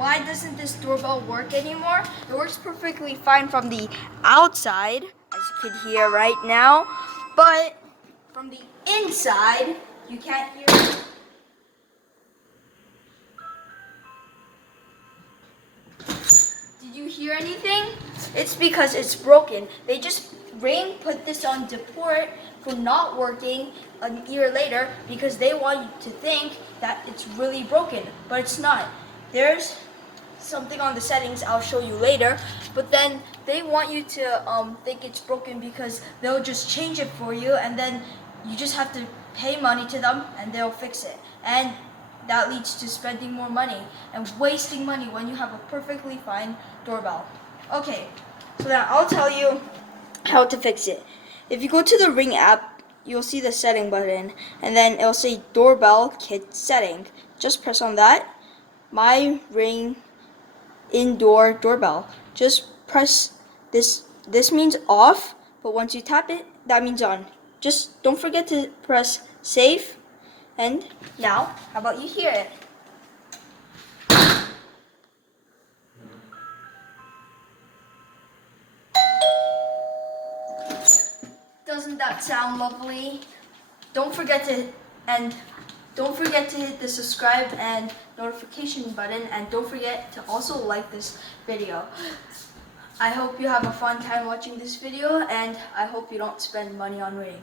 why doesn't this doorbell work anymore? It works perfectly fine from the outside, as you can hear right now, but from the inside, you can't hear it. Did you hear anything? It's because it's broken. They just put this on deport for not working a year later because they want you to think that it's really broken, but it's not. There's something on the settings I'll show you later, but then they want you to think it's broken because they'll just change it for you, and then you just have to pay money to them and they'll fix it. And that leads to spending more money and wasting money when you have a perfectly fine doorbell. Okay, so now I'll tell you how to fix it. If you go to the Ring app, you'll see the setting button, and then it'll say doorbell kit setting. Just press on that. My Ring indoor doorbell. Just press this. This means off, but once you tap it, that means on. Just don't forget to press save. And now, how about you hear it? Doesn't that sound lovely? Don't forget to hit the subscribe and notification button, and don't forget to also like this video. I hope you have a fun time watching this video, and I hope you don't spend money on Ring.